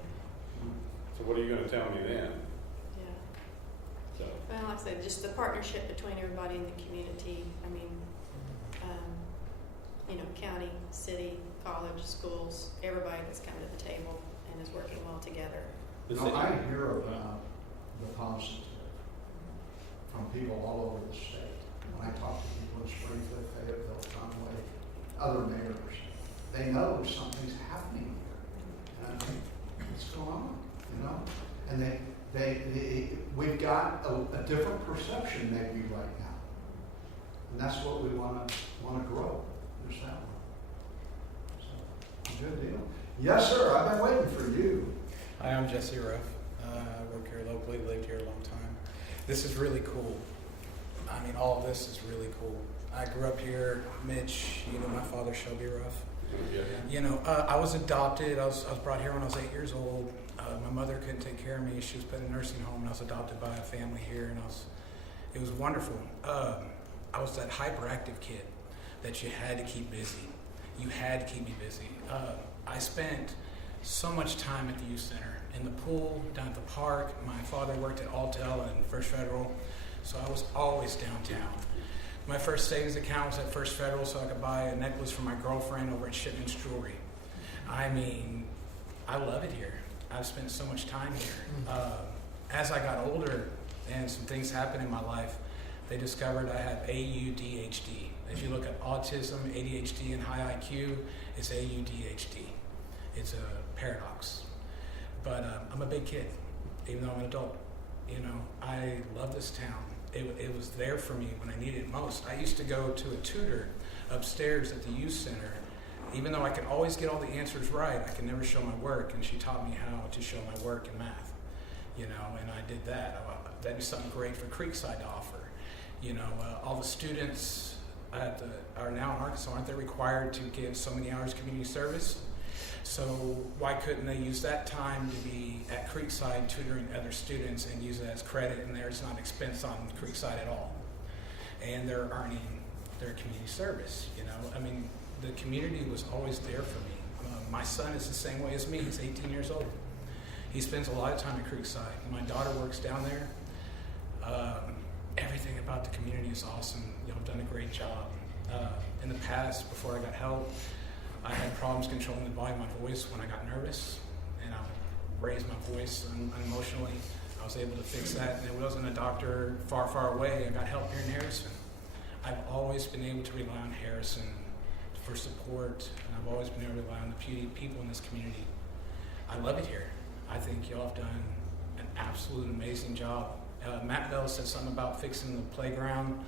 So what are you going to tell me then? Yeah. So, Well, like I said, just the partnership between everybody in the community. I mean, county, city, college, schools, everybody that's come to the table and is working well together. I hear about the positive from people all over the state. When I talk to people in Springfield, Fayetteville, Conway, other mayors, they know something's happening here. And I think, what's going on? And we've got a different perception maybe right now. And that's what we want to grow. There's that one. So, good deal. Yes, sir. I've been waiting for you. Hi, I'm Jesse Ruff. I work here locally, lived here a long time. This is really cool. I mean, all of this is really cool. I grew up here. Mitch, my father, Shelby Ruff. yeah. I was adopted. I was brought here when I was 8 years old. My mother couldn't take care of me. She was put in a nursing home, and I was adopted by a family here, and it was wonderful. I was that hyperactive kid that you had to keep busy. You had to keep me busy. I spent so much time at the youth center, in the pool, down at the park. My father worked at Alltel and First Federal, so I was always downtown. My first savings account was at First Federal, so I could buy a necklace for my girlfriend over at Shipman's Jewelry. I mean, I love it here. I've spent so much time here. As I got older and some things happened in my life, they discovered I have AUDHD. If you look at autism, ADHD, and high IQ, it's AUDHD. It's a paradox. But I'm a big kid, even though I'm an adult. You know, I love this town. It was there for me when I needed it most. I used to go to a tutor upstairs at the youth center. Even though I could always get all the answers right, I could never show my work, and she taught me how to show my work in math. You know, and I did that. That'd be something great for Creekside to offer. You know, all the students are now in Arkansas, aren't they required to give so many hours community service? So why couldn't they use that time to be at Creekside tutoring other students and use it as credit, and there's not expense on Creekside at all? And they're earning their community service, you know? I mean, the community was always there for me. My son is the same way as me. He's 18 years old. He spends a lot of time at Creekside. My daughter works down there. Everything about the community is awesome. Y'all have done a great job. In the past, before I got help, I had problems controlling the volume of my voice when I got nervous, and I would raise my voice unemotionally. I was able to fix that, and there wasn't a doctor far, far away. I got help here in Harrison. I've always been able to rely on Harrison for support, and I've always been able to rely on the people in this community. I love it here. I think y'all have done an absolute amazing job. Matt Bell said something about fixing the playground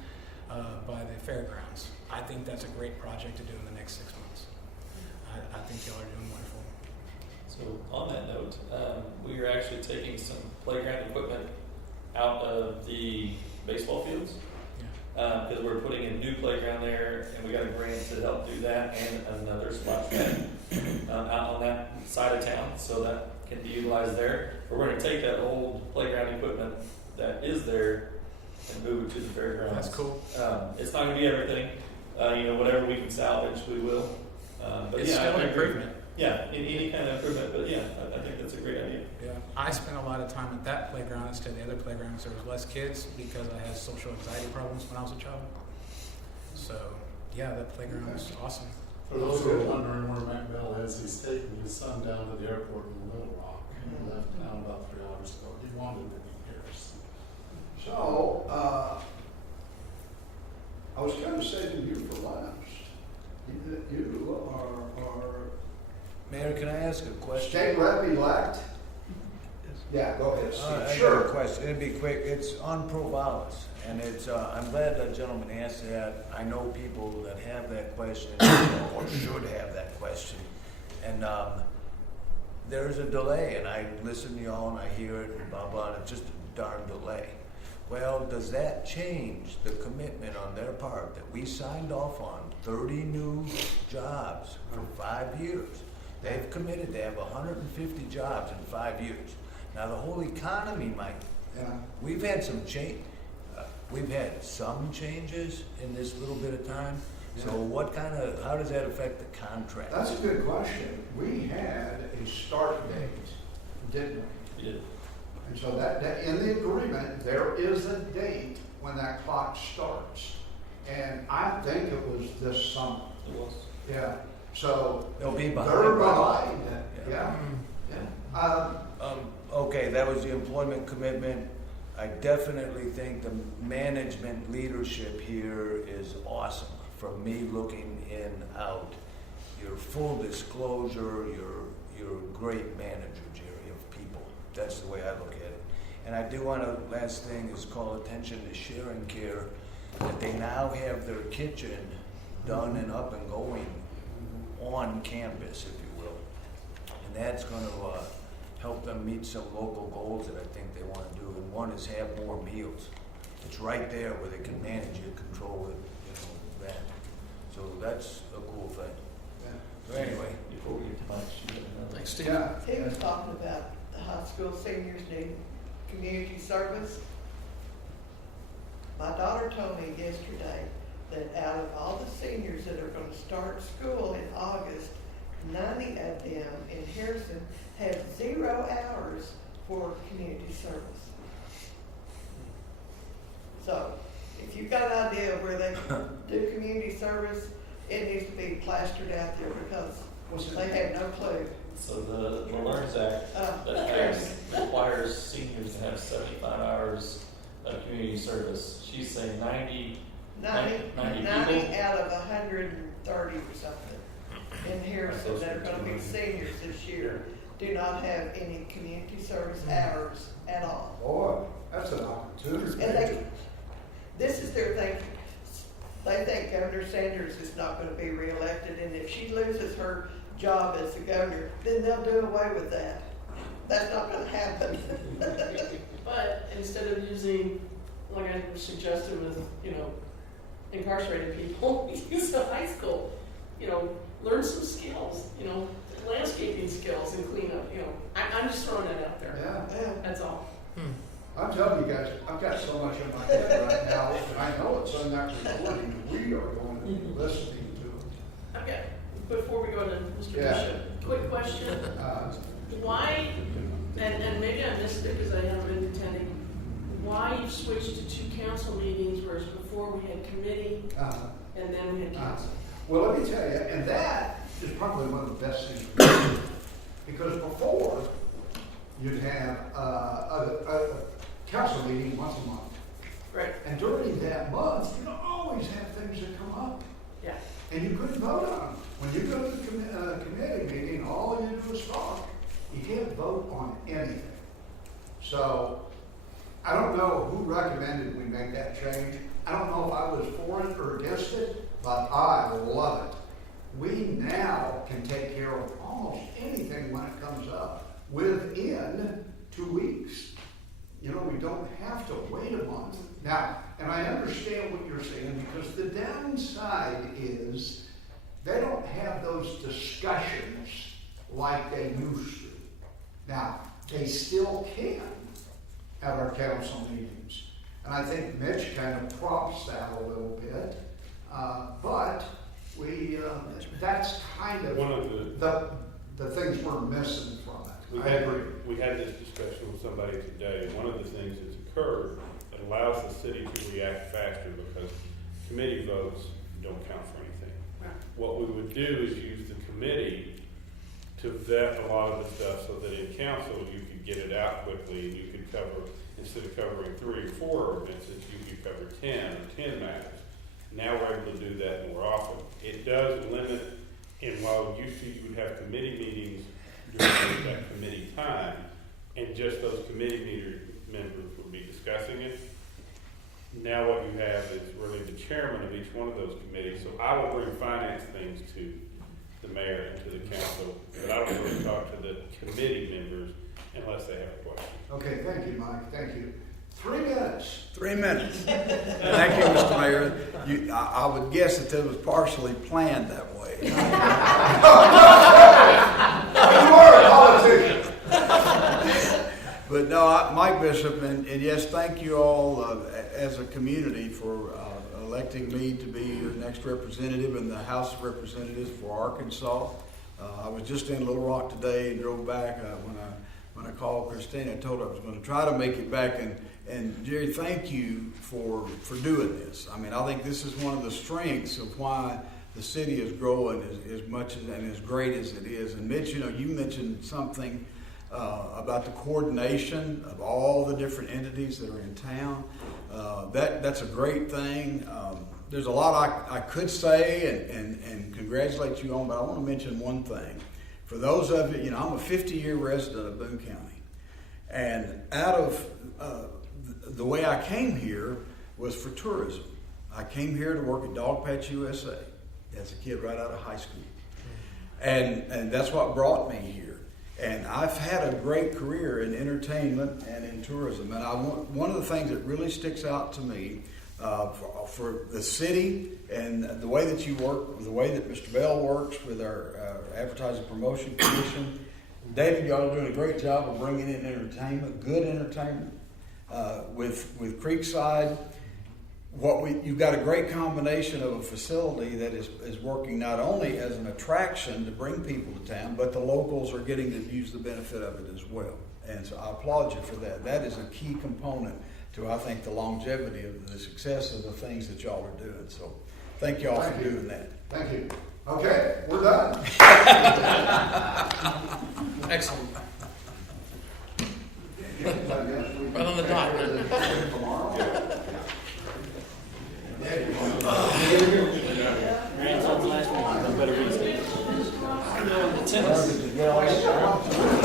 by the fairgrounds. I think that's a great project to do in the next 6 months. I think y'all are doing wonderful. So on that note, we are actually taking some playground equipment out of the baseball fields. Because we're putting a new playground there, and we got a grant to help do that, and another splash pad out on that side of town, so that can be utilized there. But we're going to take that old playground equipment that is there and move it to the fairgrounds. That's cool. It's not going to be everything. Whatever we can salvage, we will. But it's still an improvement. Yeah, any kind of improvement. But yeah, I think that's a great idea. Yeah, I spent a lot of time at that playground instead of the other playgrounds. There was less kids because I had social anxiety problems when I was a child. So yeah, that playground was awesome. For those who are wondering where Matt Bell is, he's taking his son down to the airport in Little Rock. He left town about 3 hours ago. He wanted to be here. So, I was kind of saving you for last. You are Mayor, can I ask a question? state rep-elect. Yeah, go ahead, I Steve. got Sure. a question. It'd be quick. It's on Provalis, and it's. I'm glad that gentleman asked that. I know people that have that question or should have that question, and there's a delay. And I listen to y'all and I hear it and blah blah. And it's just a darn delay. Well, does that change the commitment on their part that we signed off on 30 new jobs for 5 years? They've committed to have 150 jobs in 5 years. Now the whole economy might. We've had some change. We've had some changes in this little bit of time. So how does that affect the contract? That's a good question. We had a start date, didn't we? We did. And so that in the agreement, there is a date when that clock starts. And I think it was this summer. It was. Yeah. So They'll be behind. they're behind. Yeah. Okay, that was the employment commitment. I definitely think the management leadership here is awesome. From me looking in out, your full disclosure, you're a great manager, Jerry, of people. That's the way I look at it. And I do want to, last thing is call attention to Sharing Care, that they now have their kitchen done and up and going on campus, if you will. And that's going to help them meet some local goals that I think they want to do. And one is have more meals. It's right there where they can manage it, control it, that. So that's a cool thing. So anyway. Before we get to Mike, Thanks, Steve. He was talking about the high school seniors need community service. My daughter told me yesterday that out of all the seniors that are going to start school in August, 90 of them in Harrison have 0 hours for community service. So, if you've got an idea of where they do community service, it needs to be plastered out there because they have no clue. So the LEARNS Act requires seniors to have 75 hours of community service. She's saying 90 people. Out of 130 or something in Harrison that are going to be seniors this year do not have any community service hours at all. Boy, that's an opportunity. And this is their thinking. They think Governor Sanders is not going to be reelected, and if she loses her job as the governor, then they'll do away with that. That's not going to happen. But instead of using, like I suggested with, incarcerated people, use a high school, learn some skills, landscaping skills and clean up, I'm just throwing that out there. Yeah. That's all. I'm telling you guys, I've got so much in my head right now, and I know it's on that recording, and we are going to be listening to it. Okay, before we go to Mr. Yeah. Bishop, quick question. Why, and maybe I missed it because I haven't been attending, why you switched to 2 council meetings, whereas before we had committee and then we had council? Well, let me tell you, and that is probably one of the best things we do. Because before, you'd have a council meeting once a month. Right. And during that month, you'd always have things that come up. Yeah. And you couldn't vote on them. When you go to the committee meeting, all you do is talk. You can't vote on anything. So, I don't know who recommended we make that change. I don't know if I was for it or against it, but I love it. We now can take care of almost anything when it comes up within 2 weeks. We don't have to wait a month. Now, and I understand what you're saying, because the downside is they don't have those discussions like they used to. Now, they still can at our council meetings. And I think Mitch kind of props that a little bit. But that's kind of one of the things we're missing from it. I agree. We had this discussion with somebody today. One of the things that's occurred that allows the city to react faster, because committee votes don't count for anything. What we would do is use the committee to vet a lot of the stuff so that in council you could get it out quickly, and you could cover, instead of covering 3 or 4 ordinances, you could cover 10 or 10 matters. Now we're able to do that more often. It does limit, and while you would have committee meetings during that committee time, and just those committee members would be discussing it, now what you have is really the chairman of each one of those committees. So I will bring finance things to the mayor and to the council, but I don't really talk to the committee members unless they have a question. Okay, thank you, Mike. Thank you. 3 minutes. 3 minutes. Thank you, Mr. Mayor. I would guess that was partially planned that way. You are a politician. But no, Mike Bishop, and yes, thank you all as a community for electing me to be your next representative in the House of Representatives for Arkansas. I was just in Little Rock today and drove back. When I called Christina, I told her I was going to try to make it back. And Jerry, thank you for doing this. I mean, I think this is one of the strengths of why the city is growing as much and as great as it is. And Mitch, you mentioned something about the coordination of all the different entities that are in town. That's a great thing. There's a lot I could say and congratulate you on, but I want to mention one thing. For those of you, I'm a 50-year resident of Boone County, and out of the way I came here was for tourism. I came here to work at Dog Patch USA as a kid right out of high school, and that's what brought me here. And I've had a great career in entertainment and in tourism, and one of the things that really sticks out to me for the city and the way that you work, the way that Mr. Bell works with our Advertising Promotion Commission, David, y'all are doing a great job of bringing in entertainment, good entertainment. With Creekside, you've got a great combination of a facility that is working not only as an attraction to bring people to town, but the locals are getting to use the benefit of it as well. And so I applaud you for that. That is a key component to, I think, the longevity of the success of the things that y'all are doing. So thank y'all for doing that. Thank you. Okay, we're done. Excellent. Right on the dot.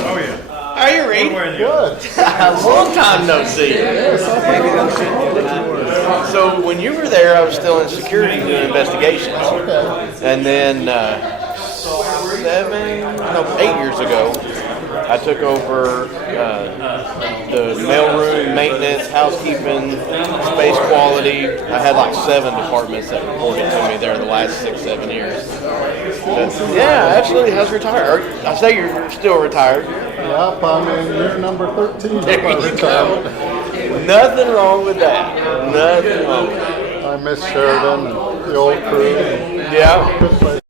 Oh, yeah. How are you, Reed? Good. Long time no see. So when you were there, I was still in security doing investigations. And then 8 years ago, I took over the mailroom, maintenance, housekeeping, space quality. I had like 7 departments that reported to me there in the last 6-7 years. But, yeah, actually, I was retired. I say you're still retired. Yep, I'm in year number 13 There of my you retirement. go. Nothing wrong with that. Nothing wrong with that. I miss Sheridan and the old crew. Yeah. Good place.